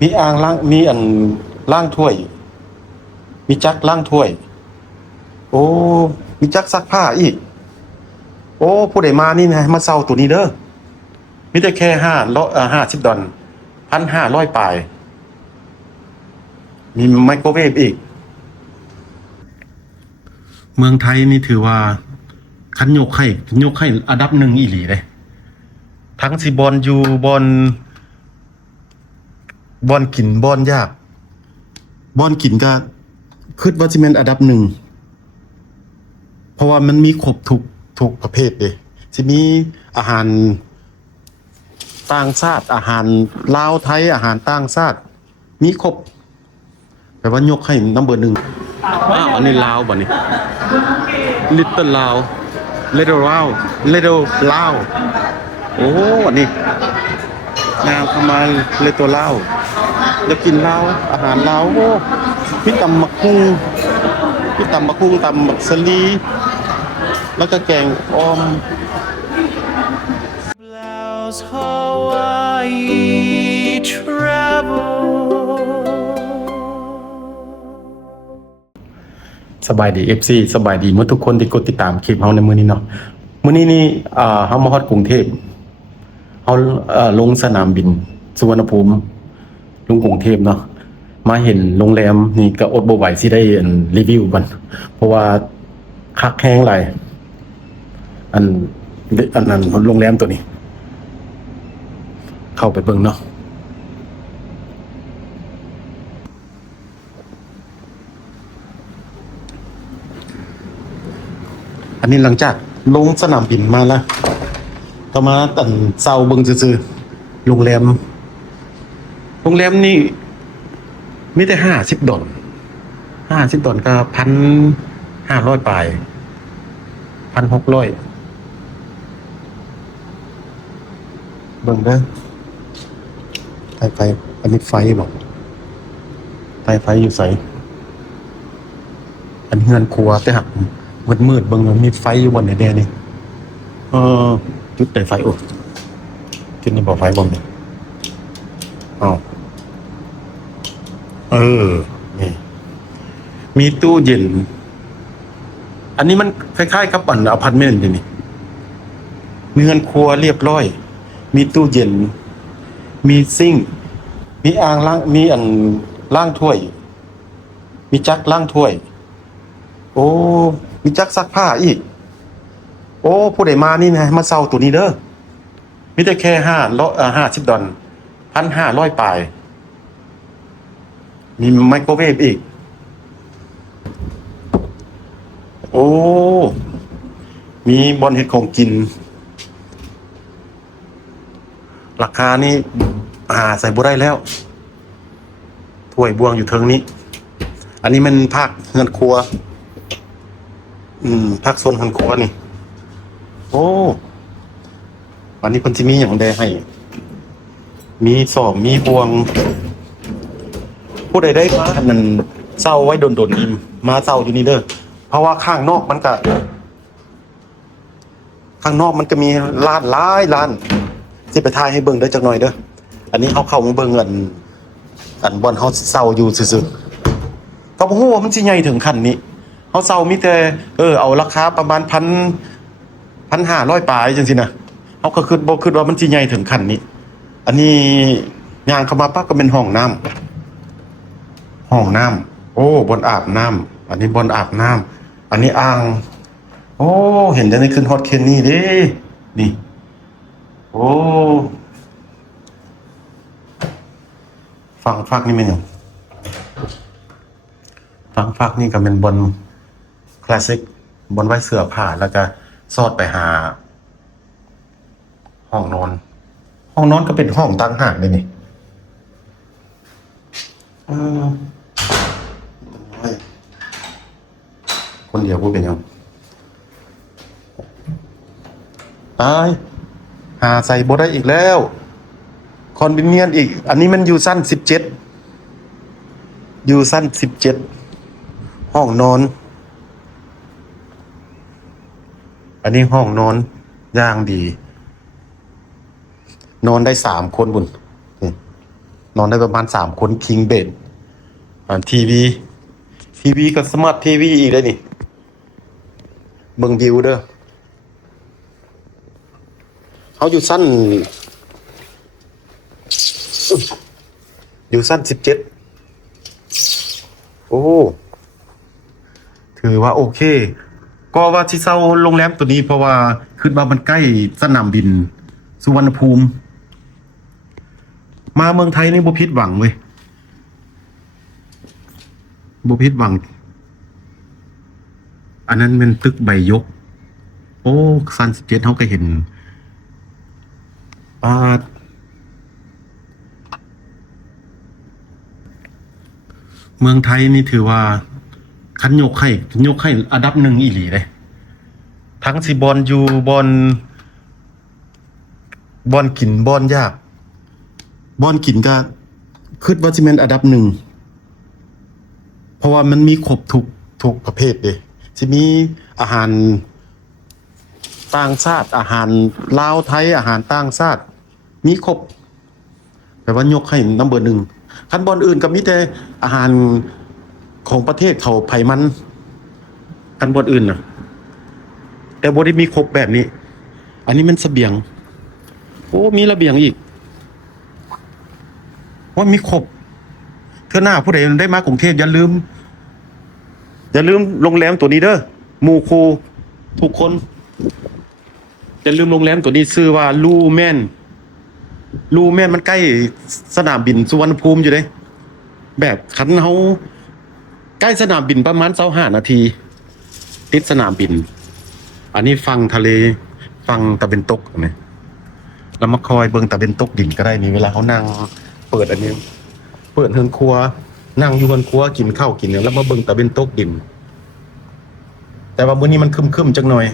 มีอ่างล้างมีอันล้างถ้วยมีจักรล้างถ้วยโอ้มีจักรซักผ้าอีกโอ้ผู้ใดมานี่นะมาเซาตัวนี้เด้อมีแต่แค่$50 1,500ปลายมีไมโครเวฟอีกเมืองไทยนี่ถือว่าคันยกให้อันดับหนึ่งอีหลีเลยทั้งสิบอลอยู่บอลกินบอลยากบอลกินก็คิดว่าสิแม่นอันดับหนึ่งเพราะว่ามันมีครบทุกประเภทเด้สิมีอาหารต่างชาติอาหารลาวไทยอาหารต่างชาติมีครบแปลว่ายกให้นัมเบอร์หนึ่งอันนี้ลาวบ่นี่ Little ลาว Little ลาว Little ลาวโอ้อันนี้งามเข้ามาLittle ลาวจะกินลาวอาหารลาวโอ้มีตำบักหุ่งตำบักสลีแล้วก็แกงอ้อมสบายดี FC สบายดีเมื่อทุกคนที่กดติดตามคลิปเฮาในมื้อนี้เนาะมื้อนี้นี่เฮามาฮอดกรุงเทพเฮาลงสนามบินสุวรรณภูมิลงกรุงเทพเนาะมาเห็นโรงแรมนี่ก็อดบ่ไหวสิได้รีวิวมันเพราะว่าคักแฮงหลายอันนั้นโรงแรมตัวนี้ เข้าไปเบิ่งเนาะอันนี้หลังจากลงสนามบินมาแล้วก็มาตันเซาเบิ่งซื่อๆโรงแรมนี่มีแต่$50ก็1,500ปลาย1,600เบิ่งเด้อไฟอันนี้ไฟบ่ไฟอยู่ไสอันเฮือนครัวแต่หักมืดเบิ่งมีไฟอยู่บนแน่ๆนี่จุดได้ไฟโอ้จุดนี้บ่ไฟบ่นี่อ้าวนี่มีตู้เย็นอันนี้มันคล้ายๆกับอพาร์ตเมนต์นี่มีเฮือนครัวเรียบร้อยมีตู้เย็นมีซิงค์มีอ่างล้างมีอันล้างถ้วยมีจักรล้างถ้วยโอ้มีจักรซักผ้าอีกโอ้ผู้ใดมานี่นะมาเซาตัวนี้เด้อมีแต่แค่$50 1,500ปลายมีไมโครเวฟอีกโอ้มีบอนเฮ็ดของกินราคานี่ใส่บ่ได้แล้วถ้วยบวงอยู่เทิงนี้อันนี้มันภาคเฮือนครัวภาคโซนเฮือนครัวนี่โอ้วันนี้เพิ่นสิมีหยังได้ให้มีศอกมีบวงผู้ใดได้มาอันนั้นเซาไว้ดนๆนี่มาเซาอยู่นี่เด้อเพราะว่าข้างนอกมันก็มีร้านหลายร้านสิไปถ่ายให้เบิ่งเด้อจักหน่อยเด้ออันนี้เข้ามาเบิ่งอันบ่อนเฮาเซาอยู่ซื่อๆก็บ่ฮู้ว่ามันสิใหญ่ถึงขั้นนี้เฮาเซามีแต่เอาราคาประมาณ1,500ปลายจังซี่นะเฮาก็บ่คิดว่ามันสิใหญ่ถึงขั้นนี้อันนี้ย่างเข้ามาปั๊บก็เป็นห้องน้ำโอ้บ่อนอาบน้ำอันนี้บ่อนอาบน้ำอันนี้อ่างโอ้เห็นได้ในขึ้นฮอตเคนนี่เด้นี่โอ้ฟักนี่เป็นหยังฟักนี่ก็เป็นบนคลาสสิกบนไว้เสื้อผ้าแล้วก็ซอดไปหาห้องนอนก็เป็นห้องต่างหากเลยนี่คนเดียวพูดเป็นยังตายหาใส่บ่ได้อีกแล้วคอนเวเนียนอีกอันนี้มันอยู่สั้น17ห้องนอนอันนี้ห้องนอนย่างดีนอนได้3 คนบุญ นอนได้ประมาณ3 คนคิงเบดทีวีกับสมาร์ททีวีอีกได้นี่เบิ่งวิวเด้อเขาอยู่สั้น17โอ้ถือว่าโอเค ก็ว่าที่เช่าโรงแรมตัวนี้เพราะว่าคิดว่ามันใกล้สนามบินสุวรรณภูมิมาเมืองไทยนี่บ่ผิดหวังเว้ยบ่ผิดหวังอันนั้นเป็นตึกใบยกโอ้ซัน17เฮาก็เห็นอ่าเมืองไทยนี่ถือว่าคันยกให้อันดับ1อีหลีเลยทั้งสิบอลอยู่บอลกินบอลยากบอลกินก็คิดว่าสิแม่นอันดับ1เพราะว่ามันมีครบทุกประเภทเด้สิมีอาหารต่างชาติอาหารลาวไทยอาหารต่างชาติมีครบแปลว่ายกให้นัมเบอร์1คันบอลอื่นก็มีแต่อาหารของประเทศเขาไผมันคันบอลอื่นน่ะแต่บ่ได้มีครบแบบนี้อันนี้มันเสบียงโอ้มีระเบียงอีกว่ามีครบเทื่อหน้าผู้ใดได้มากรุงเทพอย่าลืมโรงแรมตัวนี้เด้อหมู่ครูทุกคนอย่าลืมโรงแรมตัวนี้ชื่อว่าลูแมนมันใกล้สนามบินสุวรรณภูมิอยู่เด้แบบคันเฮาใกล้สนามบินประมาณ25 นาทีติดสนามบินอันนี้ฟังทะเลฟังตะวันตกนะแล้วมาคอยเบิ่งตะวันตกดินก็ได้นี่เวลาเขานั่งเปิดอันนี้เปิดเฮือนครัวนั่งอยู่บนครัวกินข้าวกินแล้วมาเบิ่งตะวันตกดินแต่ว่ามื้อนี้มันครึมๆจังหน่อย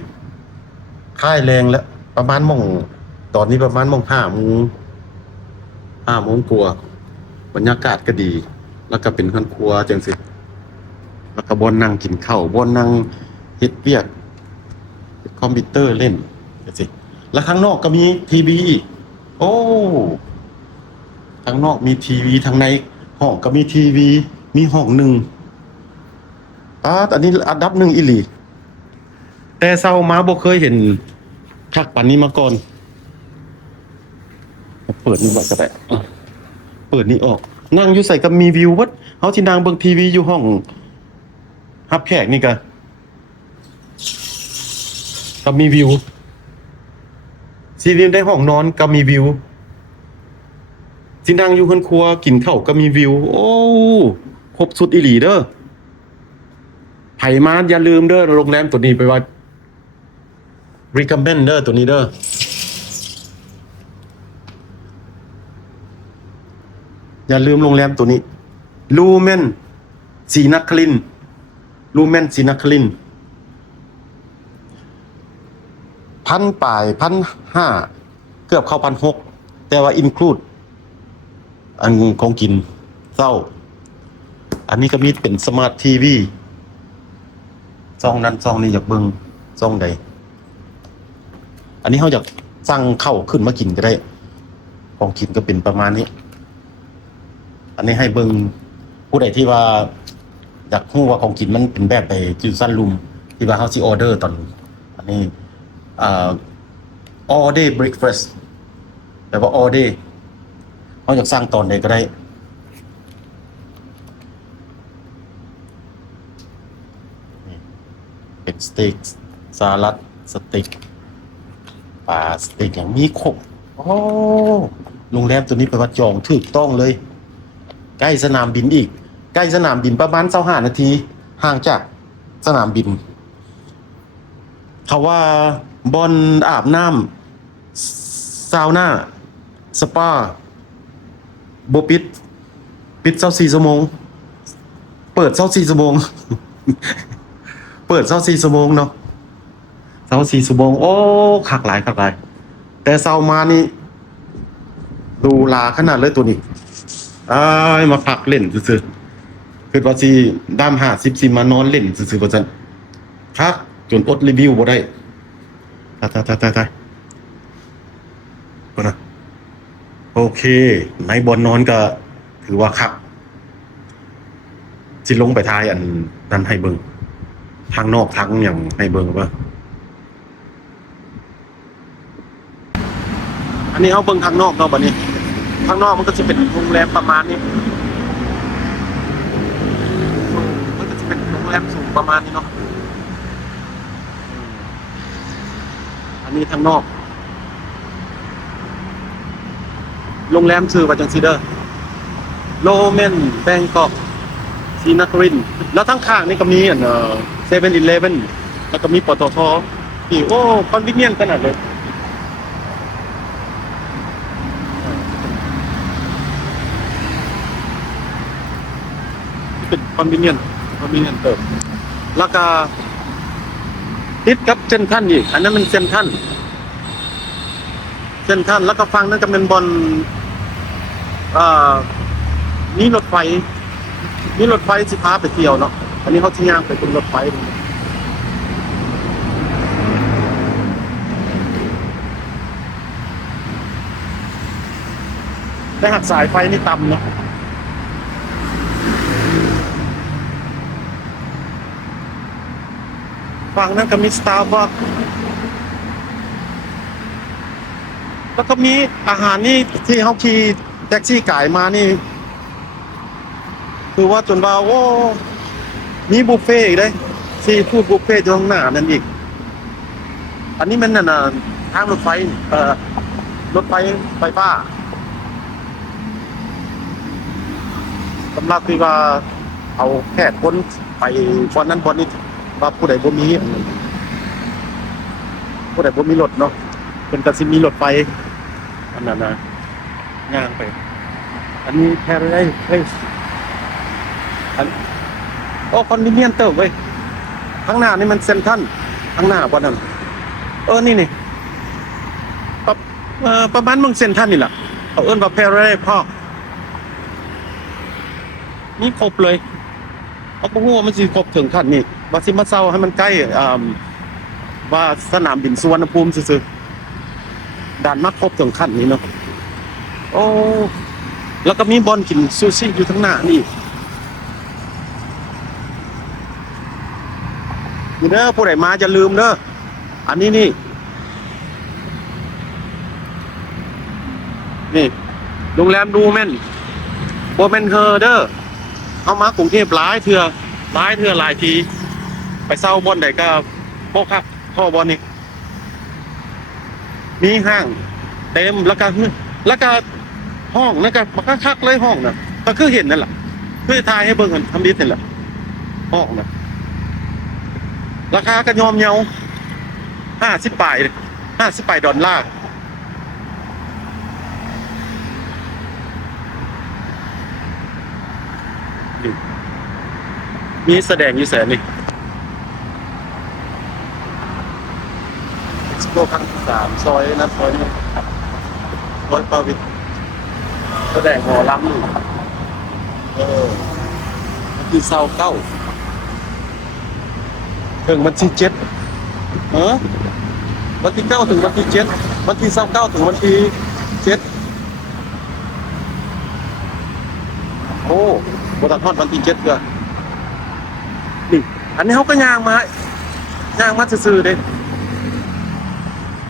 ค่ายแรงแล้วประมาณตอนนี้ประมาณ5 โมงกว่าบรรยากาศก็ดีแล้วก็เป็นเฮือนครัวจังซี่แล้วก็บ่นั่งกินข้าวบ่นั่งเฮ็ดเวียกคอมพิวเตอร์เล่นจังซี่แล้วข้างนอกก็มีทีวีอีกโอ้ข้างนอกมีทีวีทางในห้องก็มีทีวีมีห้องหนึ่งอันนี้อันดับ1อีหลีแต่เช้ามาบ่เคยเห็นคักปานนี้มาก่อนเปิดนี่บ่ก็ได้เปิดนี่ออกนั่งอยู่ใส่ก็มีวิวเบิดเฮาสินั่งเบิ่งทีวีอยู่ห้องรับแขกนี่ก็มีวิวสิเรียนได้ห้องนอนก็มีวิวสินั่งอยู่เฮือนครัวกินข้าวก็มีวิวโอ้ครบสุดอีหลีเด้อไผมาอย่าลืมเด้อโรงแรมตัวนี้ไปว่า recommend เด้อตัวนี้เด้ออย่าลืมโรงแรมตัวนี้ลูเมนศรีนครินทร์1,000 ปลาย 1,500 เกือบเข้า 1,600 แต่ว่า include อันของกินเศร้าอันนี้ก็มีเป็นสมาร์ททีวีซองนั้นซองนี้อยากเบิ่งซองใดอันนี้เฮาอยากสั่งข้าวขึ้นมากินก็ได้ของกินก็เป็นประมาณนี้อันนี้ให้เบิ่งผู้ใดที่ว่าอยากรู้ว่าของกินมันเป็นแบบใดจิวซันรูมที่ว่าเฮาสิออเดอร์ตอนอันนี้all day breakfast แปลว่า all day เฮาอยากสั่งตอนใดก็ได้เป็นสเต็กสลัดสเต็กปลาสเต็กอย่างมีครบโอ้โรงแรมตัวนี้แปลว่าจองถูกต้องเลยใกล้สนามบินอีกใกล้สนามบินประมาณ25 นาทีห่างจากสนามบินเขาว่าบอนอาบน้ำซาวน่าสปาบ่ปิด24 ชั่วโมงเปิด24 ชั่วโมงเปิด24 ชั่วโมงเนาะ24 ชั่วโมงโอ้คักหลายแต่เช้ามานี่ดูลาขนาดเลยตัวนี้มาพักเล่นซื่อๆคือว่าสิด้าม50สิมานอนเล่นซื่อๆว่าซั่นคักจนอดรีวิวบ่ได้ตายๆพุ่นน่ะโอเคในบ่อนนอนก็ ถือว่าคักสิลงไปทายอันนั้นให้เบิ่งทางนอกทั้งอย่างให้เบิ่งว่าอันนี้เอาเบิ่งทางนอกเนาะบัดนี้ทางนอกมันก็จะเป็นโรงแรมประมาณนี้มันก็จะเป็นโรงแรมสูงประมาณนี้เนาะอันนี้ทางนอกโรงแรมชื่อว่าจังซี่เด้อโลเมนแบงกอกซีนครินทร์แล้วทั้งข้างนี่ก็มีอัน7-Eleven แล้วก็มีปตท.นี่โอ้คอนเวเนียนต์ขนาดเลยเป็นคอนเวเนียนต์เติมแล้วก็ติดกับเซ็นทรัลอีกอันนั้นมันเซ็นทรัลแล้วก็ฟังนั่นก็เป็นบอนนี่รถไฟสิพาไปเที่ยวเนาะอันนี้เขาที่ย่างไปเป็นรถไฟแต่หักสายไฟนี่ต่ำเนาะฝั่งนั้นก็มีสตาร์บัคแล้วก็มีอาหารนี่ที่เขาขี่แท็กซี่ก่ายมานี่คือว่าจนว่าโอ้มีบุฟเฟ่อีกเลยซีฟู้ดบุฟเฟ่อยู่ข้างหน้านั่นอีกอันนี้มันน่ะทางรถไฟรถไฟฟ้าสำหรับที่ว่าเอาแค่คนไปบอนนั้นบอนนี้ว่าผู้ใดบ่มีรถเนาะเป็นก็สิมีรถไฟอันนั้นนะย่างไปอันนี้แพรได้อันโอ้คอนเวเนียนต์เติบเว้ยข้างหน้านี่มันเซ็นทรัลข้างหน้าบ่นั่นนี่ประมาณเมืองเซ็นทรัลนี่แหละเขาเอิ้นว่าแพรได้พ่อนี่ครบเลยเอาบ่ฮู้ว่ามันสิครบถึงขั้นนี้ว่าสิมาเซาให้มันใกล้ว่าสนามบินสุวรรณภูมิซื่อๆด่านมาครบถึงขั้นนี้เนาะโอ้แล้วก็มีบอนกินซูชิอยู่ข้างหน้านี่เด้อผู้ใดมาจะลืมเด้ออันนี้นี่โรงแรมดูแม่นบ่แม่นเฮอเด้อเอามากรุงเทพหลายเทื่อหลายทีไปเซาบ่อนใดก็บ่คักพ่อบ่อนนี่มีห้างเต็มแล้วก็ห้องนั่นก็บักคักเลยห้องน่ะก็คือเห็นนั่นแหละคือถ่ายให้เบิ่งกันทำดีนั่นแหละห้องน่ะราคาก็ยอมเยา50 บาทดอลลาร์มีแสดงอยู่แสนนี่โลครั้งที่3ซอยนะซอยนี้ซอยประวิตรแสดงหมอลำอยู่วันที่29ถึงวันที่7วันที่9ถึงวันที่7วันที่29ถึงวันที่7โอ้บ่ทันฮอดวันที่7เด้อนี่อันนี้เขาก็ย่างมาซื่อๆเด้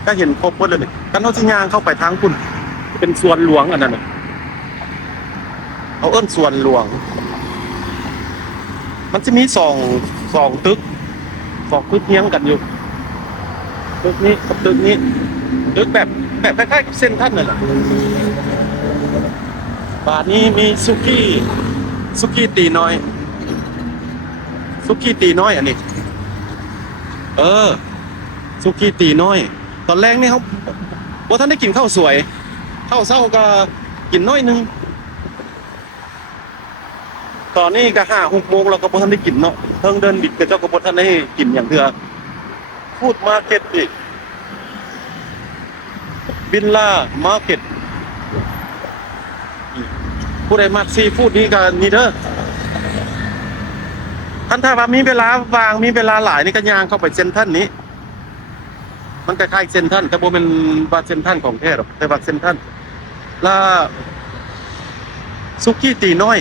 ก็เห็นครบหมดเลยนี่กันเขาสิย่างเข้าไปทางคุณเป็นสวนหลวงอันนั้นน่ะเขาเอิ้นสวนหลวงมันจะมี2ตึกเฮียงกันอยู่ตึกนี้กับตึกนี้ตึกแบบคล้ายๆกับเซ็นทรัลนั่นแหละบาทนี้มีซุกี้ตีน้อยอันนี้ซุกี้ตีน้อยตอนแรกนี่เขาบ่ทันได้กินข้าวสวยข้าวเช้าก็กินน้อยนึงตอนนี้ก็5-6 โมงเราก็บ่ทันได้กินเนาะเพิ่งเดินบิดกับเจ้าก็บ่ทันได้กินอย่างเทื่อฟู้ดมาร์เก็ตอีกวิลล่ามาร์เก็ตผู้ใดมักซีฟู้ดนี่ก็นี่เด้อถ้าว่ามีเวลาว่างมีเวลาหลายนี่ก็ย่างเข้าไปเซ็นทรัลนี้มันคล้ายๆเซ็นทรัลแต่บ่เป็นว่าเซ็นทรัลของแท้หรอกแต่ว่าเซ็นทรัลแล้ว สุกี้ตีน้อย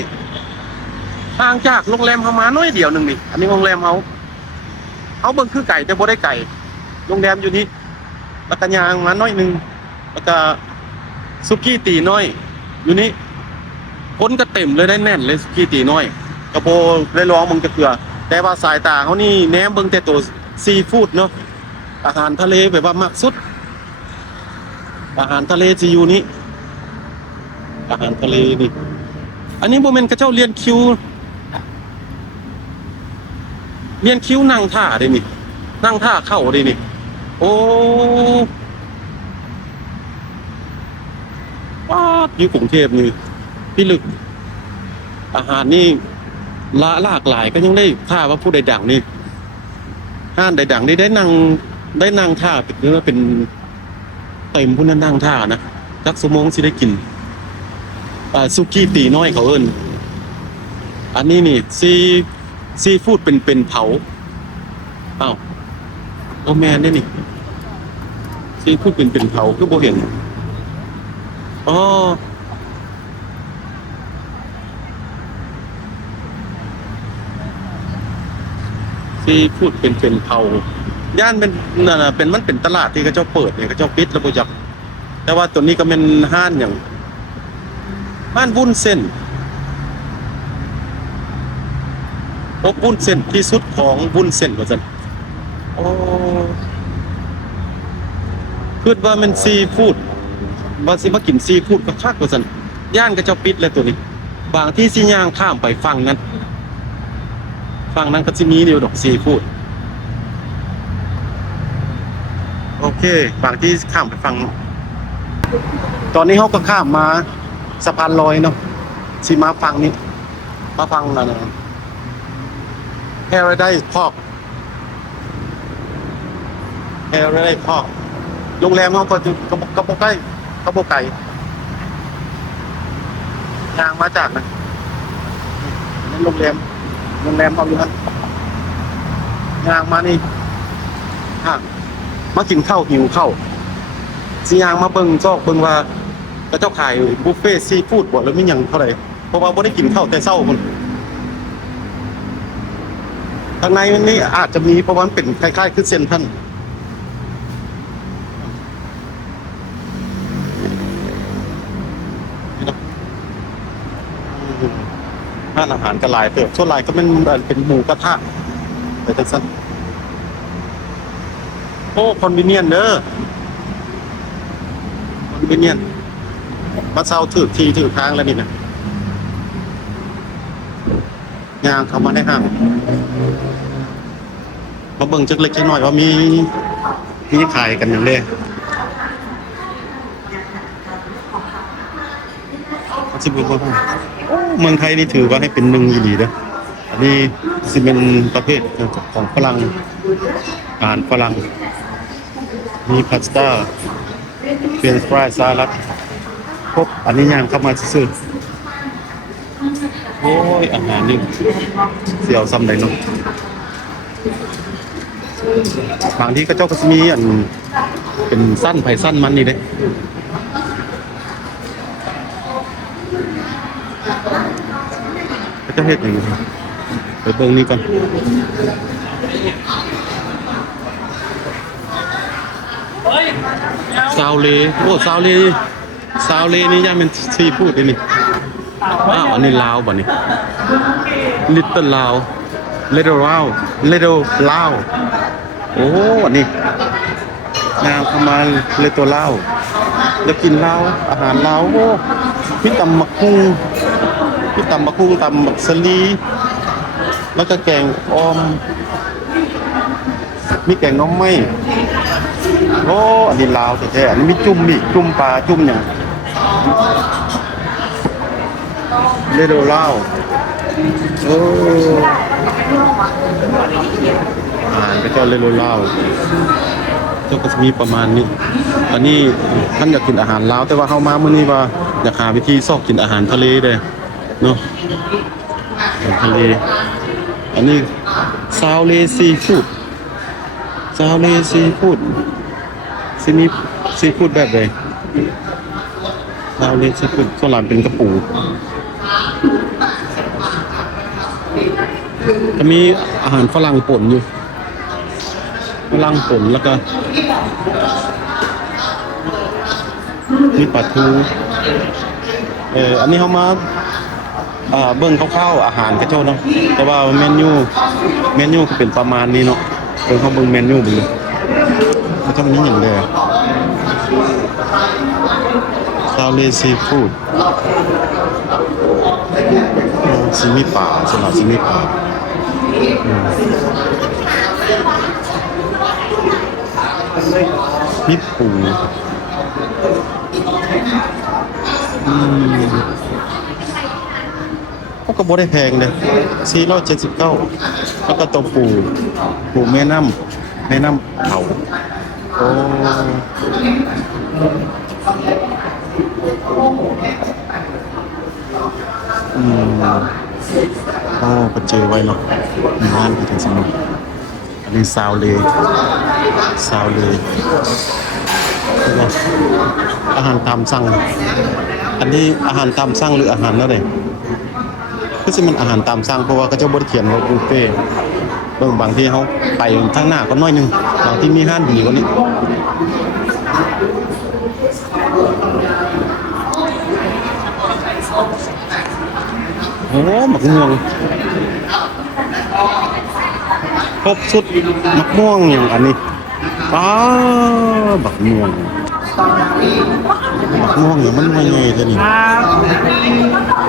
ห่างจากโรงแรมเฮามาน้อยเดียวหนึงนี่อันนี้โรงแรมเฮาเบิ่งคือไก่แต่บ่ได้ไก่โรงแรมอยู่นี่แล้วก็ย่างมาน้อยหนึงแล้วก็สุกี้ตีน้อยอยู่นี่คนก็เต็มเลยได้แน่นเลยสุกี้ตีน้อยก็บ่ได้ลองมึงจะเกลือแต่ว่าสายตาเฮานี่แนมเบิ่งแต่ตัวซีฟู้ดเนาะอาหารทะเลแบบว่ามากสุดอาหารทะเลสิอยู่นี่อาหารทะเลนี่อันนี้บ่แม่นเขาเจ้าเรียนคิวนั่งท่าเด้นี่นั่งท่าเข้าเด้นี่โอ้ว้าอยู่กรุงเทพนี่พี่ลึกอาหารนี่หลากหลายก็ยังได้ท่าว่าผู้ใดดังนี่ห้านใดดังนี่ได้นั่งท่าเป็นเนื้อเป็นเต็มผู้นั้นนั่งท่านะจักชั่วโมงสิได้กินสุกี้ตีน้อยเขาเอิ้นอันนี้นี่ซีฟู้ดเป็นเผาอ้าวโอแมนนี่ซีฟู้ดเป็นเผาคือบ่เห็นอ๋อซีฟู้ดเป็นเผาย่านเป็นนั่นน่ะเป็นมันเป็นตลาดที่เขาเจ้าเปิดเนี่ยเขาเจ้าปิดแล้วบ่อยากแต่ว่าตัวนี้ก็เป็นห้านอย่างห้านวุ้นเส้นอบวุ้นเส้นที่สุดของวุ้นเส้นว่าซั่นโอ้คิดว่ามันซีฟู้ดว่าสิมากินซีฟู้ดก็คักว่าซั่นย่านก็เจ้าปิดแล้วตัวนี้บางที่สิย่างข้ามไปฝั่งนั้นก็สิมีอยู่ดอกซีฟู้ดโอเคบางที่ข้ามไปฝั่งตอนนี้เฮาก็ข้ามมาสะพานลอยเนาะสิมาฝั่งนี้มาฝั่งนั่นน่ะ Paradise Park โรงแรมเฮาก็บ่ใกล้ก็บ่ไกลย่างมาจากนั่นโรงแรมเฮาอยู่นั่นย่างมานี่มากินข้าวหิวข้าวสิย่างมาเบิ่งซอกเบิ่งว่าเขาเจ้าขายบุฟเฟ่ต์ซีฟู้ดบ่แล้วมีหยังเท่าไหร่เพราะว่าบ่ได้กินข้าวแต่เช้าพุ่นข้างในนี่อาจจะมีเพราะว่ามันเป็นคล้ายๆคือเซ็นทรัลร้านอาหารก็หลายเติบส่วนหลายก็เป็นหมูกระทะไปจังซั่นโอ้คอนวิเนียนเด้อคอนวิเนียนมาเซาถือที่ถือทางแล้วนี่นะย่างเข้ามาในห้างมาเบิ่งจักเล็กจักน้อยว่ามีขายกันอย่างเด้สิเบิ่งว่าเมืองไทยนี่ถือว่าให้เป็นหนึ่งอีหลีเด้ออันนี้สิเป็นประเภทของฝรั่งอาหารฝรั่งมีพาสต้าเฟรนช์ฟรายสลัดครบอันนี้ย่างเข้ามาซื่อๆโอ้ยอาหารนี่เสี่ยวซ้ำใดเนาะบางที่ก็เจ้าก็สิมีอันเป็นสั้นไผ่สั้นมันนี่เด้ก็จะเฮ็ดอย่างนี้ไปเบิ่งนี่ก่อนซาวเลโอ้ซาวเลนี่ย่างเป็นซีฟู้ดนี่อ้าวอันนี้ลาวบ่นี่ลิตเติ้ลลาวเลโดลาวโอ้อันนี้งามเข้ามาเลโดลาวแล้วกินลาวอาหารลาวโอ้มีตำบักหุ่งตำบักสลีแล้วก็แกงออมมีแกงน้องไม้โอ้อันนี้ลาวแท้ๆอันนี้มีจุ่มปลาจุ่มอย่างเลโดลาวโอ้อาหารก็จะเลโดลาวก็จะมีประมาณนี้อันนี้ท่านอยากกินอาหารลาวแต่ว่าเฮามามื้อนี้ว่าอยากหาวิธีซอกกินอาหารทะเลเด้เนาะทะเลอันนี้ซาวเลซีฟู้ดซีนี้ซีฟู้ดแบบใดซาวเลซีฟู้ดส่วนหลังเป็นกระปู จะมีอาหารฝรั่งป่นอยู่ฝรั่งป่นแล้วก็มีปลาทูอันนี้เขามาเบิ่งคร่าวๆอาหารกระเจ้าเนาะแต่ว่าเมนูก็เป็นประมาณนี้เนาะเขาเบิ่งเมนูไปเลยเขาทำนี้อย่างเดียวซาวเลซีฟู้ดซีมิป่าสำหรับซีมิป่ามีปูก็บ่ได้แพงเลย479แล้วก็ตัวปูแม่น้ำเผาโอ้ก็เจอไว้เนาะมีร้านไปถึงสมุทรอันนี้ซาวเลยอาหารตามสั่งอันนี้อาหารตามสั่งหรืออาหารนั่นเองก็จะมันอาหารตามสั่งเพราะว่าเขาจะบดเขียนว่าบุฟเฟ่บางที่เขาไปทางหน้าก็น้อยนึงบางที่มีห้านดีกว่านี้โอ้หมักม่วงครบสุดหมักม่วงอย่างอันนี้หมักม่วงอย่างมันว่าไงเท่านี้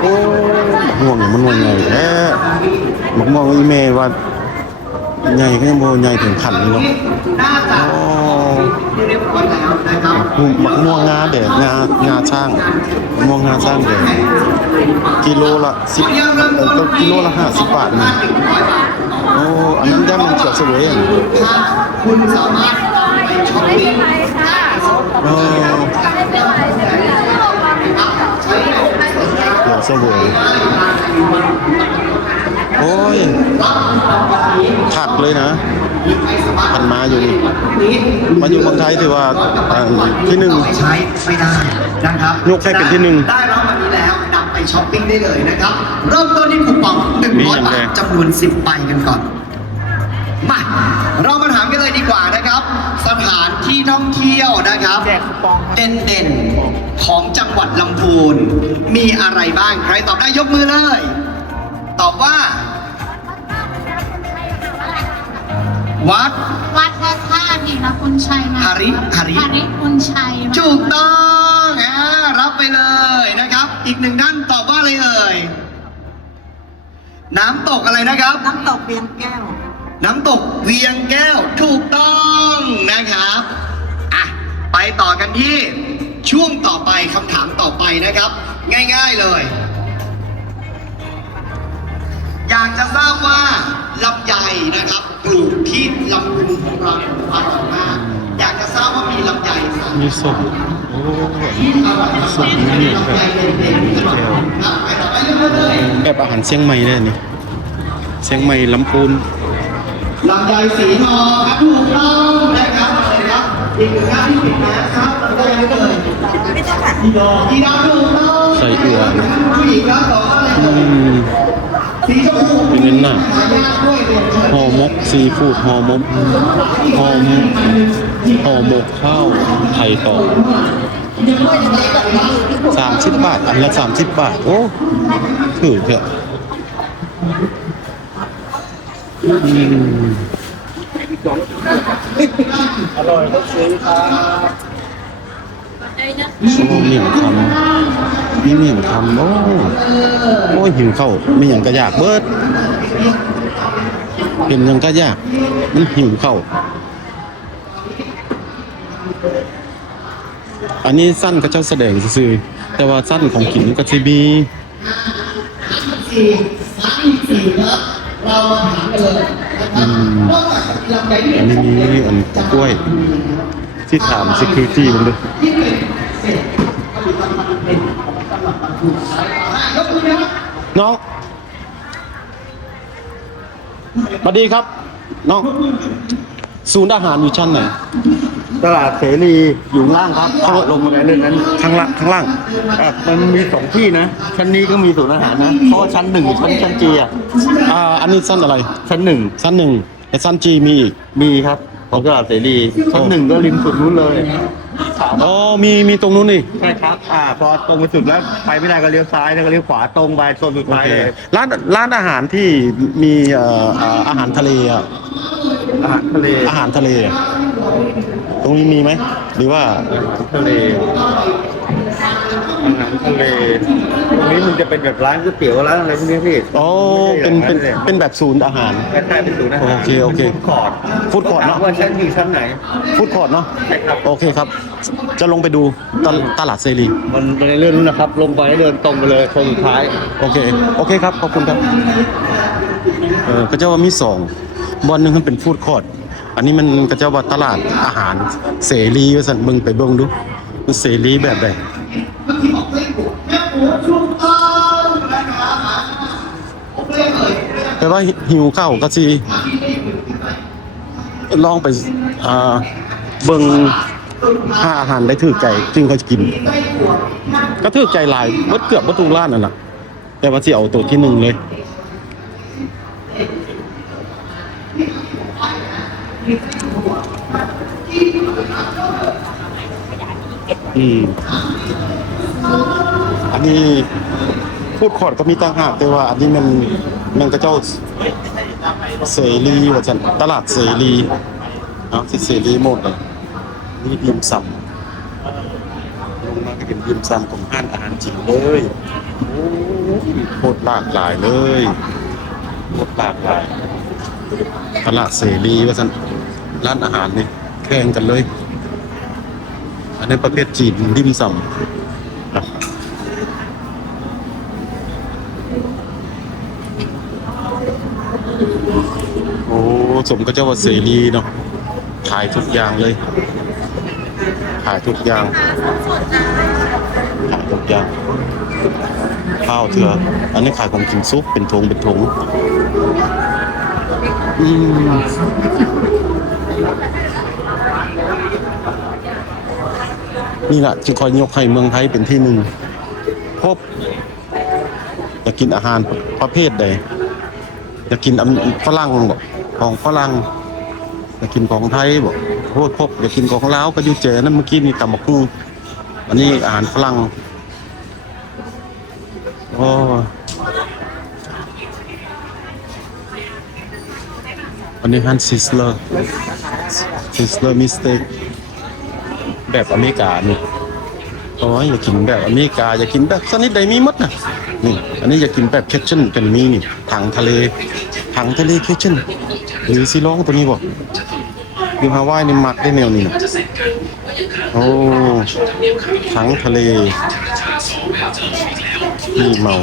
โอ้หมักม่วงอย่างมันว่าไงแท้หมักม่วงอีเมลว่าใหญ่ก็ยังบ่ใหญ่ถึงขันเลยเนาะหมักม่วงงาแดดงาช่างม่วงงาช่างแดดกิโลละ50 บาทนี่โอ้อันนั้นย่ามันเขียวเสวยคุณสามารถช้อปปิ้งเขียวเสวยโอ้ยขัดเลยนะพันมาอยู่นี่มาอยู่เมืองไทยถือว่าที่หนึ่งใช้ไม่ได้นะครับยกให้เป็นที่หนึ่งได้รับวันนี้แล้วนำไปช้อปปิ้งได้เลยนะครับเริ่มต้นที่คูปอง100 บาทจำนวน10 ใบกันก่อนมาเรามาถามกันเลยดีกว่านะครับสถานที่ท่องเที่ยวนะครับเด่นๆของจังหวัดลำพูนมีอะไรบ้างใครตอบได้ยกมือเลยตอบว่าวัดพระธาตุหินคุณชัยมาหริคุณชัยถูกต้องรับไปเลยนะครับอีกหนึ่งท่านตอบว่าอะไรเอ่ยน้ำตกอะไรนะครับน้ำตกเวียงแก้วน้ำตกเวียงแก้วถูกต้องนะครับไปต่อกันที่ช่วงต่อไปคำถามต่อไปนะครับง่ายๆเลยอยากจะทราบว่าลำไยนะครับปลูกที่ลำพูนของเราเนี่ยอร่อยมากอยากจะทราบว่ามีลำไยมีส้มโอ้ส้มนี่แบบอาหารเชียงใหม่ได้นี่เชียงใหม่ลำพูนลำไยสีทองครับถูกต้องนะครับนะครับอีกหนึ่งท่านที่ผิดนะครับลำไยอะไรเลยอีดอกถูกต้องใส่อั่วผู้หญิงครับต่ออะไรเป็นเงินหนักห่อหมกซีฟู้ดห่อหมกข้าวไข่ต่อ30 บาทอันละ30 บาทโอ้ถือเถอะอร่อยก็ซื้อครับโอ้เหนียวคำนี่เหนียวคำโอ้หิวเข้าไม่อย่างก็อยากเบิดเห็นยังก็อยากมันหิวเข้าอันนี้สั้นก็เจ้าแสดงซื่อแต่ว่าสั้นของกินก็จะมีอันนี้มีอันกล้วยที่ถาม security มันเลยน้องสวัสดีครับน้องศูนย์อาหารอยู่ชั้นไหน ตลาดเสรีอยู่ข้างล่างครับลงมาในเรื่องนั้น ข้างล่างข้างล่าง มันมีสองที่นะ ชั้นนี้ก็มีศูนย์อาหารนะเพราะว่าชั้นหนึ่งชั้นจีอ่ะ อันนี้สั้นอะไร ชั้นหนึ่ง สั้นหนึ่งแต่สั้นจีมีอีก มีครับของตลาดเสรีชั้นหนึ่งก็ริมสุดนู้นเลย อ๋อมีตรงนู้นนี่ ใช่ครับพอตรงไปสุดแล้วไปไม่ได้ก็เลี้ยวซ้ายแล้วก็เลี้ยวขวาตรงไปโซนสุด โอ ท้าย เค เลย ร้านอาหารที่มีอาหารทะเลอะ อาหารทะเล อาหารทะเลอะตรงนี้มีไหมหรือว่า ทะเลอาหารทะเลตรงนี้มันจะเป็นแบบร้านก๋วยเตี๋ยวร้านอะไรพวกนี้พี่ อ๋อเป็นแบบศูนย์อาหาร ใช่เป็นศูนย์อาหาร โอเค ฟู้ดคอร์ท ฟู้ดคอร์ทเนอะ ว่าชั้นอยู่ชั้นไหน ฟู้ดคอร์ทเนาะ ใช่ครับ โอเคครับ จะลงไปดูตลาดเสรี มันในเรื่องนู้นนะครับ ลงไปเดินตรงไปเลยคนสุดท้าย โอเคครับขอบคุณครับก็เจ้าว่ามีสองบอนหนึ่งมันเป็นฟู้ดคอร์ทอันนี้มันก็เจ้าว่าตลาดอาหารเสรีว่าสั่นมึงไปเบิ่งดูมันเสรีแบบใดแต่ว่าหิวข้าวก็สิลองไปเบิ่งหาอาหารได้ถือใจจึงเขาจะกิน ก็ถือใจหลายเกือบทุกร้านนั่นแหละแต่ว่าสิเอาตัวที่หนึ่งเลยอันนี้พูดคอร์ดก็มีต่างหากแต่ว่าอันนี้มันก็เจ้าเสรีว่าจันตลาดเสรีสิเสรีหมดเลยนี่ยิมซัมลงมาก็เห็นยิมซัมของห้านอาหารจีนเลยโอ้โคตรหลากหลายเลยโคตรหลากหลายตลาดเสรีว่าจันร้านอาหารนี่แข่งกันเลยอันนี้ประเภทจีนดิมซัมโอ้สมก็เจ้าว่าเสรีเนาะขายทุกอย่างเลยขายทุกอย่างข้าวเถื่ออันนี้ขายของกินซุปเป็นถุงนี่แหละจึงคอยยกให้เมืองไทยเป็นที่หนึ่งครบจะกินอาหารประเภทใดจะกินฝรั่งบ่ของฝรั่งจะกินของไทยบ่โคตรครบจะกินของลาวก็อยู่เจนั่นเมื่อกี้นี่ตำบักหุ่งอันนี้อาหารฝรั่งโอ้อันนี้ฮันซิสเลอร์มิสเต็กแบบอเมริกานี่โอ้ยอย่ากินแบบอเมริกาอย่ากินแบบชนิดใดมีหมดนะนี่อันนี้อย่ากินแบบคิทเช่นเป็นมีนี่ถังทะเลคิทเช่นหรือซีร้องตัวนี้บ่อยู่ฮาวายนี่มักได้แนวนี้นะโอ้ถังทะเลนี่เมา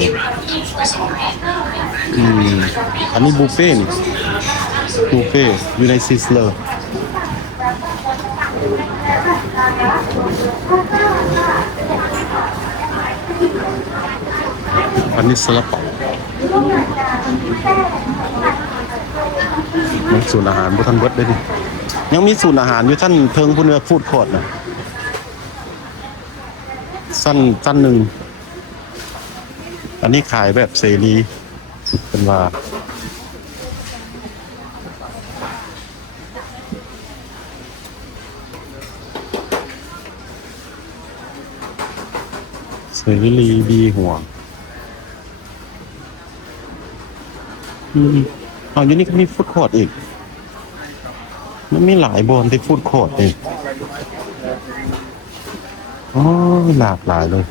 อันนี้บุฟเฟ่นี่อยู่ในซิสเลอร์อันนี้ซาลาเปาศูนย์อาหารบุทันเบิร์ดได้ดิยังมีศูนย์อาหารอยู่ท่านเทิงผู้เนื้อฟู้ดคอร์ทนะสั้นหนึ่งอันนี้ขายแบบเสรีเป็นว่าเสรีดีหัวอยู่นี่ก็มีฟู้ดคอร์ทอีกมันมีหลายบอนที่ฟู้ดคอร์ทเองอ๋อหลากหลายเลย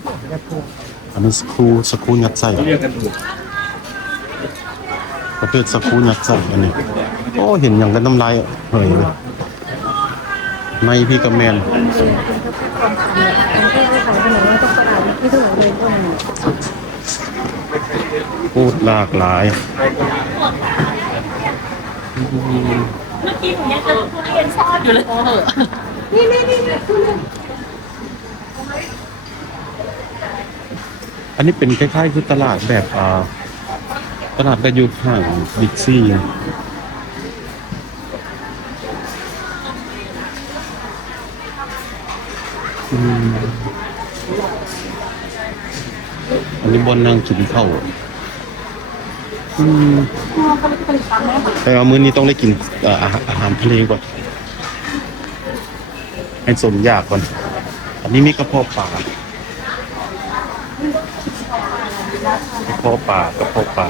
อันนี้สกูยัดไส้ประเภทสกูยัดไส้อันนี้โอ้เห็นอย่างกันน้ำลายเฮ้ยในพี่กระแมนพูดหลากหลายเมื่อกี้ผมยังเจอทุเรียนซ่อนอยู่เลยนี่ทุเรียน อันนี้เป็นคล้ายๆคือตลาดแบบตลาดแบบอยู่ข้างบิ๊กซี อันนี้บนนั่งกินข้าวแต่เอามื้อนี้ต้องได้กินอาหารทะเลก่อนให้สมอยากก่อนอันนี้มีกระเพาะปลากระเพาะปลากระเพาะปลา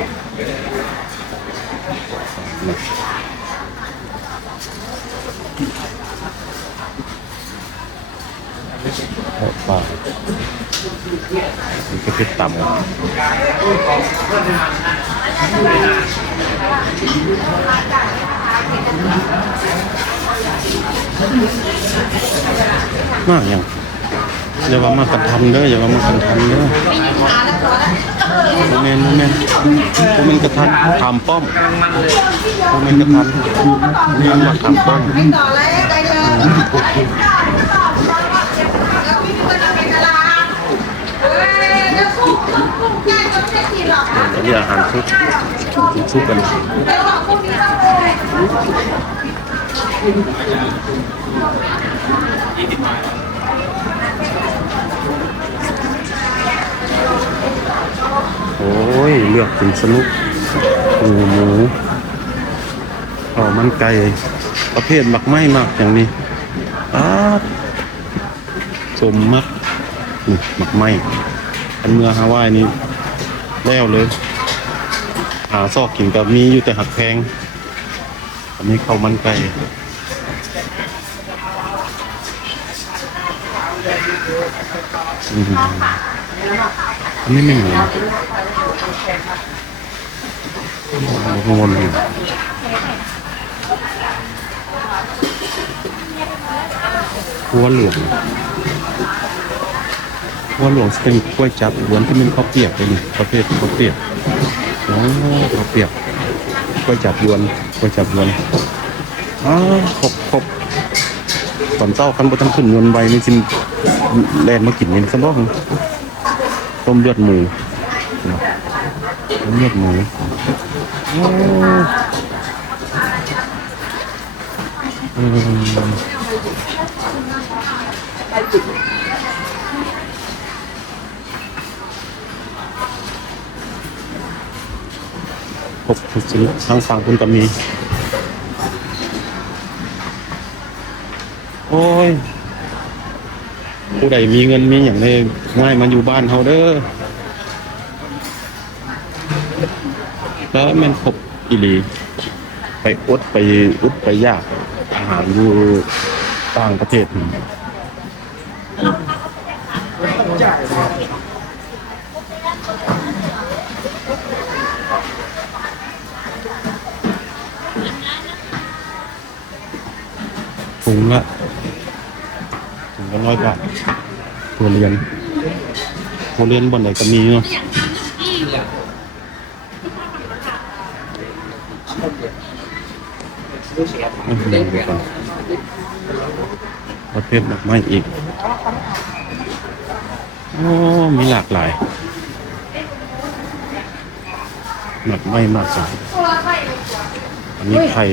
ปลามันก็คือต่ำมากอย่างอย่าว่ามากันทำเด้ออย่าว่ามากันทำเด้อโมเมนต์กระทันถามป้อมโมเมนต์กระทันนี่มาถามป้อมอันนี้อาหารซุปกันโอ้ยเลือกกินสนุกหมูข้าวมันไก่ประเภทหมักไหม้มากอย่างนี้สมมากหมักไหม้อันเมืองฮาวายนี่แล้วเลยหาซอกกินกับมีอยู่แต่หักแพงอันนี้ข้าวมันไก่อันนี้ไม่เหมือนวนหัวหลวงเป็นกล้วยจับล้วนที่เป็นข้าวเปียกเลยนี่ประเภทข้าวเปียกข้าวเปียกกล้วยจับล้วนครบตอนเช้าคันบ่ทันขึ้นนวลใบนี่สิแล่นมากินนี่ซะบ่ต้มเลือดหมูครบทุกชนิดทั้งฝั่งคุณก็มีโอ้ยผู้ใดมีเงินมีอย่างนี้ง่ายมาอยู่บ้านเฮาเด้อแล้วมันครบอีหลีไปอุดไปยากอาหารอยู่ต่างประเทศถุงละ100 บาทตัวเรียนบนไหนก็มีเนาะประเภทดอกไม้อีกโอ้มีหลากหลายดอกไม้มากจังอันนี้ไข่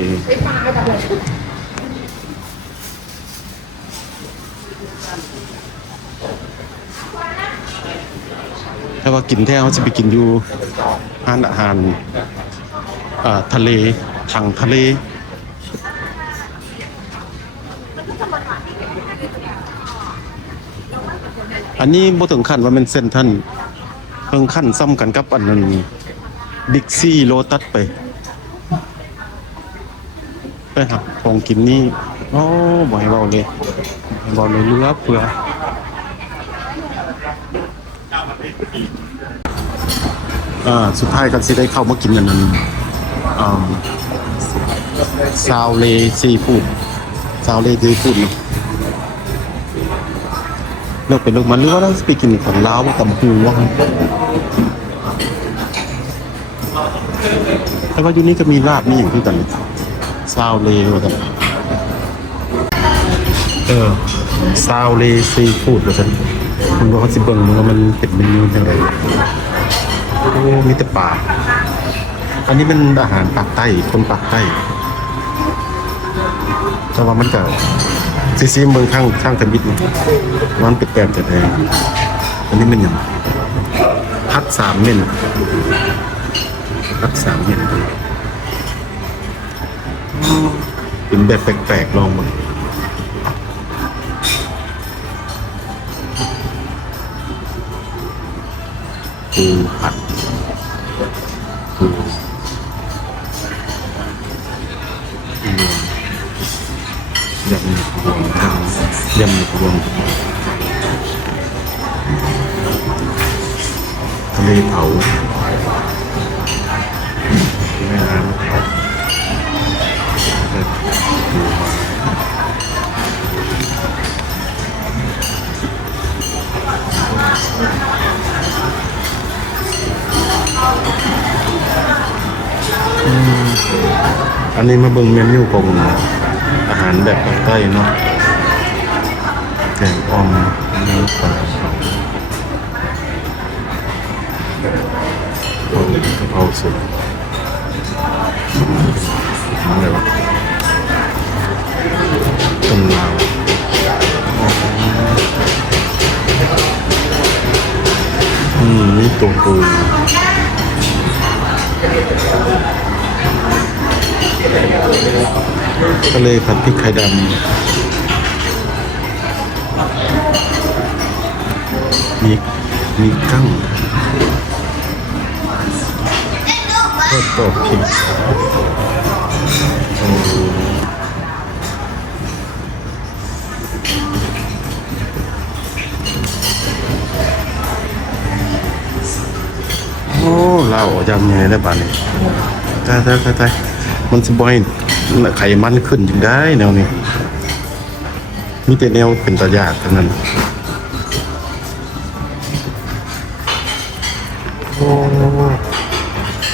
ถ้าว่ากินแท้เขาจะไปกินอยู่ร้านอาหารทะเลทางทะเลอันนี้บ่ถึงขั้นว่ามันเซ็นทรัลเพิ่งขั้นซ้ำกันกับอันนั้นบิ๊กซี่โลตัสไปครับของกินนี่โอ้บ่ให้เว้าเลยเหลือเฟือสุดท้ายก็สิได้เข้ามากินอันนั้นซาวเลซีฟู้ดเลือกเป็นลูกมันหรือว่าเราไปกินของลาวตำหูว่าแต่ว่าอยู่นี่ก็มีลาบมีอย่างที่กันซาวเลว่ากันซาวเลซีฟู้ดว่ากันคุณว่าเขาสิเบิ่งว่ามันเป็นเมนูจังไดโอ้มีแต่ปลาอันนี้เป็นอาหารปากใต้คนปากใต้แต่ว่ามันก็ ซีเมืองข้างทมิดนี่มันเป็นแบบจะได้อันนี้มันหยังพัด3 เม่นพัด3 เม่นเป็นแบบแปลกๆลองมาปูผัดปูยำหมึกรวมยำหมึกรวมทะเลเผาแม่น้ำปูมาอันนี้มาเบิ่งเมนูของอาหารแบบภาคใต้เนาะแกงอ่อมมีปลากระเพราสุกอะไรวะต้มลาวนี่ตัวปูทะเลผัดพริกไข่ดำมีกั้งทอดกรอบเค็มโอ้ลาวจำยังไงได้บ้านี่ตายมันสบายไขมันขึ้นจึงได้แนวนี้มีแต่แนวเป็นตะยากเท่านั้นโอ้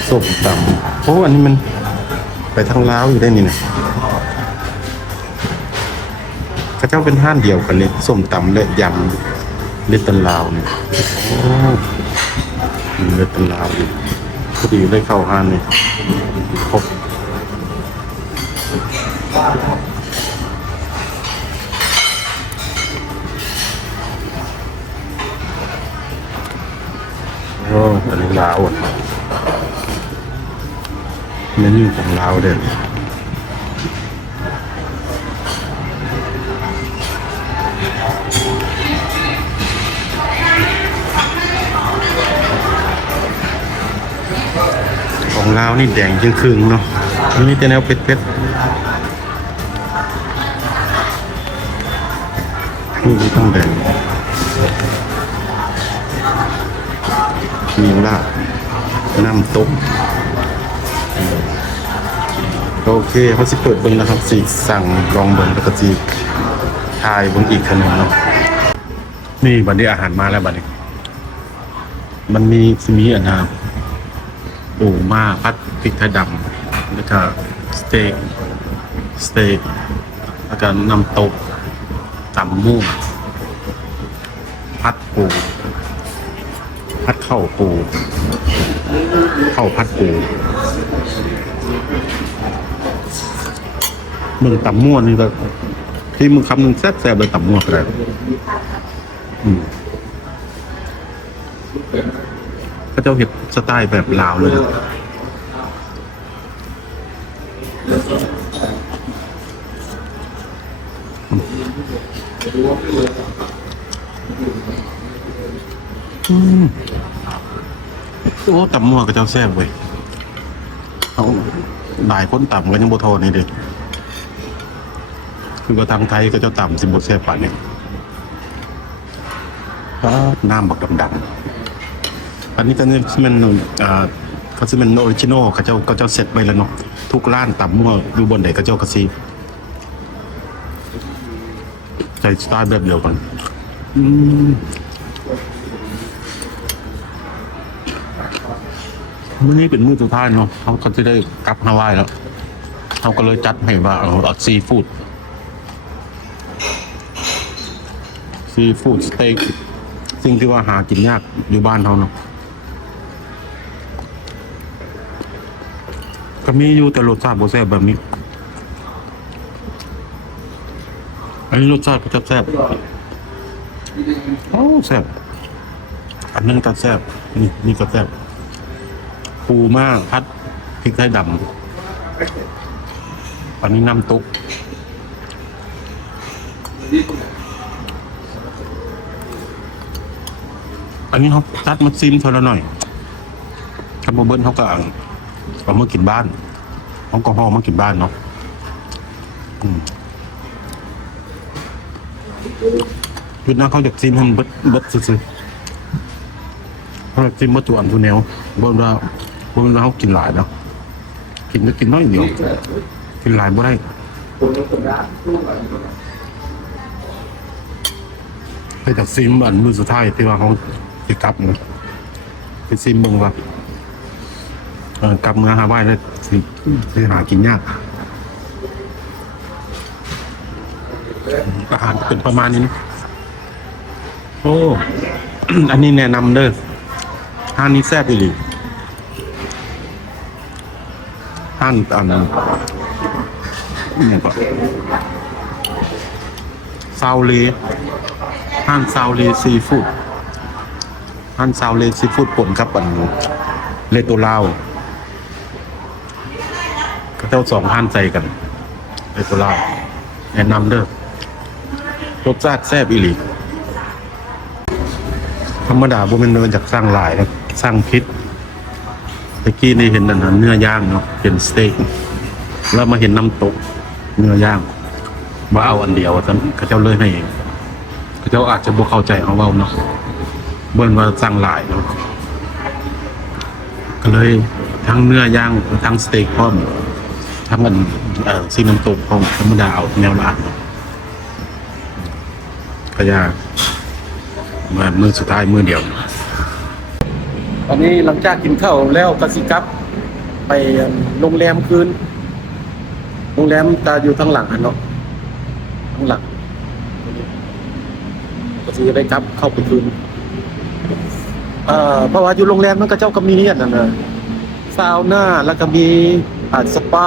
ส้มตำโอ้อันนี้มันไปทางลาวอยู่ได้นี่นะข้าเจ้าเป็นห้านเดียวกันเลยส้มตำและยำเลตนลาวเนี่ยโอ้เลตนลาวพอดีได้เข้าห้านนี่ครบโอ้อันนี้ลาวเมนูของลาวเด่นของลาวนี่แดงจึงครึ่งเนาะนี่แต่แนวเผ็ดนี่ต้องแดงมีลาบน้ำตกโอเคเขาสิเปิดเบิ้งนะครับสิสั่งลองเบิ้งแล้วก็สิทายเบิ้งอีกขนมเนาะนี่บัดนี้อาหารมาแล้วบัดนี้มันมีอันนะปูม่าพัดพริกไทยดำแล้วก็สเต็กแล้วก็น้ำตกตำม่วงพัดปูพัดเข้าปูเข้าพัดปูมึงตำม่วนนี่ก็ที่มึงคำนึงแซ่บๆเลยตำม่วนอะไรก็เจ้าเห็ดสไตล์แบบลาวเลยโอ้ตำมั่วก็เจ้าแซ่บเว้ยเขาหลายคนต่ำก็ยังบ่ทอนี่เด็กคือว่าทางไทยก็เจ้าต่ำสิบ่แซ่บป่านนี้น้ำบักดำๆอันนี้ก็เนี่ยมันเขาจะเป็นออริจินอลเขาเจ้าเสร็จไปแล้วเนาะทุกร้านต่ำมั่วอยู่บนไหนก็เจ้ากระซีใช้สไตล์แบบเดียวกันมื้อนี้เป็นมื้อสุดท้ายเนาะเขาก็จะได้กลับฮาวายแล้วเขาก็เลยจัดให้ว่าเอาซีฟู้ดสเต็กสิ่งที่ว่าหากินยากอยู่บ้านเขาเนาะก็มีอยู่แต่รสชาติบ่แซ่บแบบนี้ นนี้รสชาติก็แซ่บโอ้แซ่บอันนั้นก็แซ่บนี่ก็แซ่บปูมากพัดพริกไทยดำอันนี้น้ำตุ๊กอันนี้เขาตัดมาซิมเท่าละหน่อยถ้าโมเบิร์นเขาก็เอามากินบ้านเขาก็ห่อมากินบ้านเนาะยุดนะเขาอยากซิมให้มันเบิดซื่อๆเขาอยากซิมมาตัวอันตัวแนวบ่ว่าเขากินหลายเนาะกินน้อยเดียวกินหลายบ่ได้ไปจากซิมอันมือสุดท้ายที่ว่าเขาจะกลับนะไปซิมเบิ่งว่ากลับเมืองฮาวายแล้วสิหากินยากอาหารเป็นประมาณนี้นะโอ้ อันนี้แนะนำเด้อห้านนี้แซ่บอีหลีห้านเนี่ยก็ซาวเลห้านซาวเลซีฟู้ดห้านซาวเลซีฟู้ดป่นครับเลโตลาวก็เจ้าสองห้านใจกันเลโตลาวแนะนำเด้อรสชาติแซ่บอีหลีธรรมดาบ่แม่นเนินจากสร้างหลายนะสร้างพิษตะกี้นี่เห็นนั่นเนื้อย่างเนาะเป็นสเต็กแล้วมาเห็นน้ำตกเนื้อย่างว่าเอาอันเดียวซั่นเขาเจ้าเลยให้เองเขาเจ้าอาจจะบ่เข้าใจเอาเว้าเนาะเบิ่นว่าสร้างหลายเนาะก็เลยทั้งเนื้อย่างทั้งสเต็กพร้อมทั้งอันซีน้ำตกของธรรมดาเอาแนวละอันก็ยากมามือสุดท้ายมือเดียวตอนนี้หลังจากกินข้าวแล้วก็สิกลับไปโรงแรมคืนโรงแรมตาอยู่ทางหลังเนาะทางหลังก็สิได้กลับเข้าไปคืนเพราะว่าอยู่โรงแรมมันก็เจ้าก็มีอันนั้นน่ะซาวน่าแล้วก็มีสปา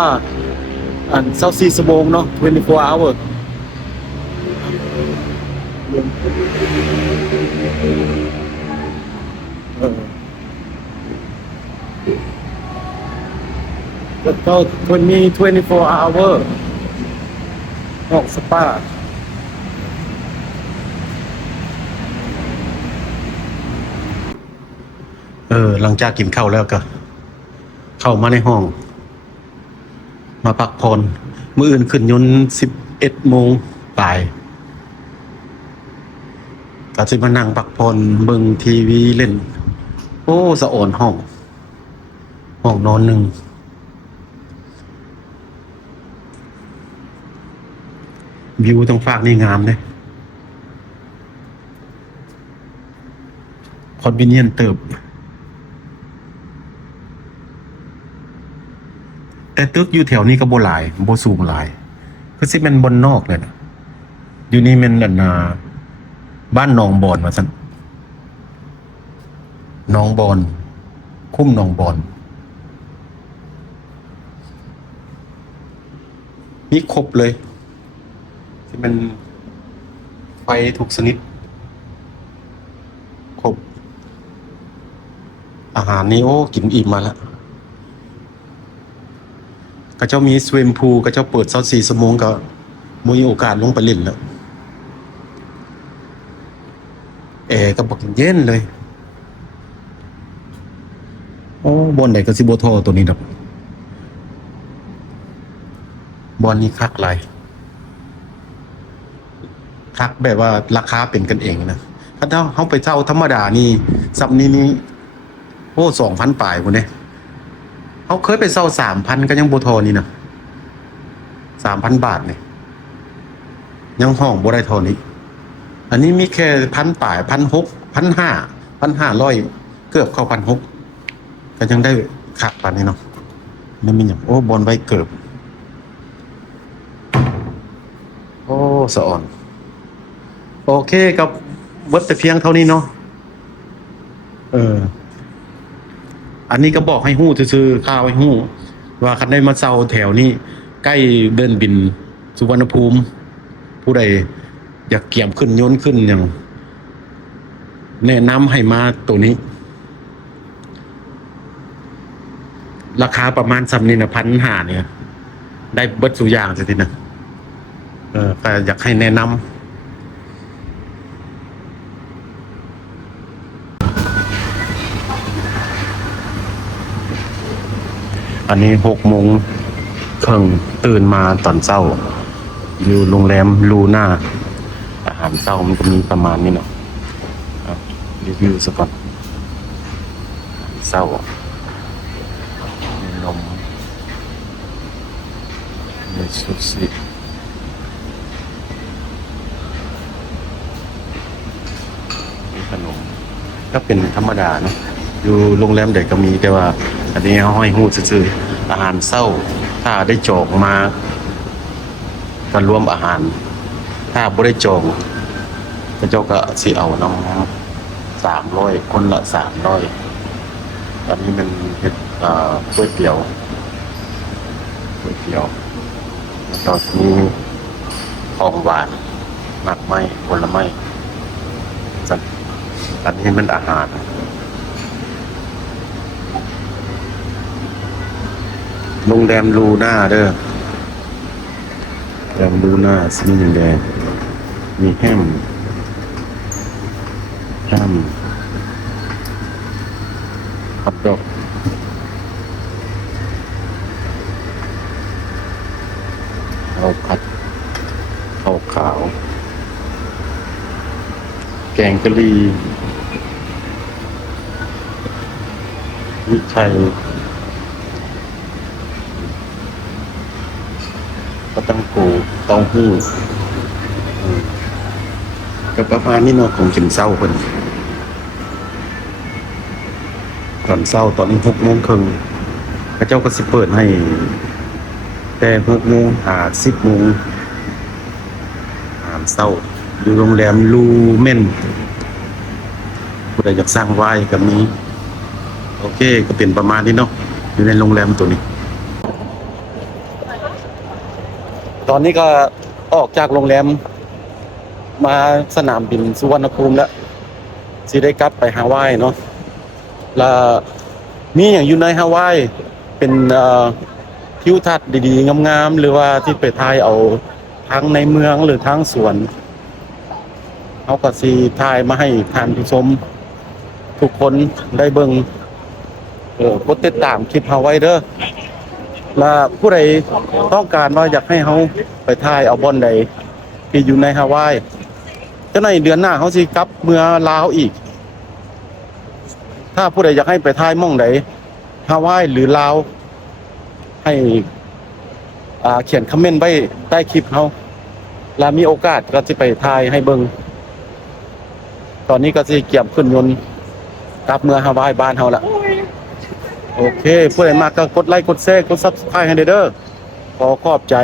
24 ชั่วโมงเนาะ24 hourแล้วก็มันมี24 hour ห้องสปาหลังจากกินข้าวแล้วก็เข้ามาในห้องมาพักผ่อนมื้ออื่นขึ้นยนต์11 โมงปลายก็สิมานั่งพักผ่อนเบิ่งทีวีเล่นโอ้สะอ่อนห้องนอนหนึ่งวิวตรงฝากนี่งามเลยคอนเวเนียนเติบแต่ตึกอยู่แถวนี้ก็บ่หลายบ่สูงหลายคือสิแม่นบนนอกเลยนะอยู่นี่แม่นบ้านหนองบอนว่าซั่นหนองบอนคุ้มหนองบอนมีครบเลยที่มันไฟทุกชนิดครบอาหารนี้โอ้กินอิ่มมาแล้วก็เจ้ามีสวิมพูลก็เจ้าเปิด24 ชั่วโมงก็มีโอกาสลงไปเล่นแล้วก็บอกเย็นเลยโอ้บอลไหนก็สิบ่ทอตัวนี้ดอกบอลนี้คักหลายคักแบบว่าราคาเป็นกันเองนะถ้าเฮาไปเช่าธรรมดานี่ซับนี้โอ้ 2,000 ปลายพุ่นเด้เฮาเคยไปเช่า 3,000 ก็ยังบ่ทอนี่นะ 3,000 บาทนี่ยังห้องบ่ได้เท่านี้อันนี้มีแค่1,000 ปลาย 1,600 1,500 1,500เกือบเข้า 1,600 ก็ยังได้คักปานนี้เนาะนี่มีหยังโอ้บอลไว้เกือบโอ้สะอ่อนโอเคกับเบิดแต่เพียงเท่านี้เนาะอันนี้ก็บอกให้ฮู้ซื่อๆข่าวให้ฮู้ว่าคันได้มาเซาแถวนี้ใกล้เดินบินสุวรรณภูมิ ผู้ใดอยากเกี่ยมขึ้นยนต์ขึ้นอย่างแนะนำให้มาตัวนี้ ราคาประมาณซ้ำนี่นะ1,500เนี่ย ได้เบิดสุอย่างสิทีนะก็อยากให้แนะนำอันนี้6:30ตื่นมาตอนเช้า อยู่โรงแรมลูน่าอาหารเช้ามันก็มีประมาณนี้เนาะรีวิวสักก่อนเช้ามีนมมีซูชิมีขนมก็เป็นธรรมดาเนาะอยู่โรงแรมเด็กก็มีแต่ว่า อันนี้เขาให้หูซื่อๆอาหารเช้าถ้าได้จองมาก็รวมอาหาร ถ้าบ่ได้จองก็เจ้าก็สิเอาน้ำ300คนละ300ตอนนี้มันเฮ็ดก๋วยเตี๋ยวแล้วก็มีของหวานหมากไม้ผลไม้อันนี้มันอาหารโรงแรมลูน่าเด้อโรงแรมลูน่าสีแดงมีแฮมฮอทดอกข้าวผัดข้าวขาว แกงกะหรี่วิชัยก็ต้องปูเต้าหู้กับประมาณนี้เนาะของกินเช้าเพิ่นตอนเช้าตอนนี้6:30พระเจ้าก็สิเปิดให้แต่6:00 น10:00 นอาหารเช้าอยู่โรงแรมลูเม่นผู้ใดอยากสร้างไว้ก็มีโอเคก็เป็นประมาณนี้เนาะอยู่ในโรงแรมตัวนี้ ตอนนี้ก็ออกจากโรงแรมมาสนามบินสุวรรณภูมิแล้วสิได้กลับไปฮาวายเนาะแล้วมีอย่างอยู่ในฮาวายเป็นทิวทัศน์ดีๆงามๆหรือว่าที่ไปถ่ายเอาทั้งในเมืองหรือทั้งสวนเขาก็สิถ่ายมาให้ท่านผู้ชมทุกคนได้เบิ่งกดติดตามคลิปเฮาไว้เด้อและผู้ใดต้องการว่าอยากให้เฮาไปถ่ายเอาบ่อนใดที่อยู่ในฮาวายจังได๋เดือนหน้าเฮาสิกลับเมืองลาวอีกถ้าผู้ใดอยากให้ไปถ่ายหม้องใดฮาวายหรือลาวให้เขียนคอมเมนต์ไว้ใต้คลิปเฮาแล้วมีโอกาสก็สิไปถ่ายให้เบิ่งตอนนี้ก็สิเกี่ยมขึ้นยนต์กลับเมืองฮาวายบ้านเฮาละโอเคผู้ใดมากก็กดไลค์กดแชร์กด Subscribe ให้เด้อขอขอบใจ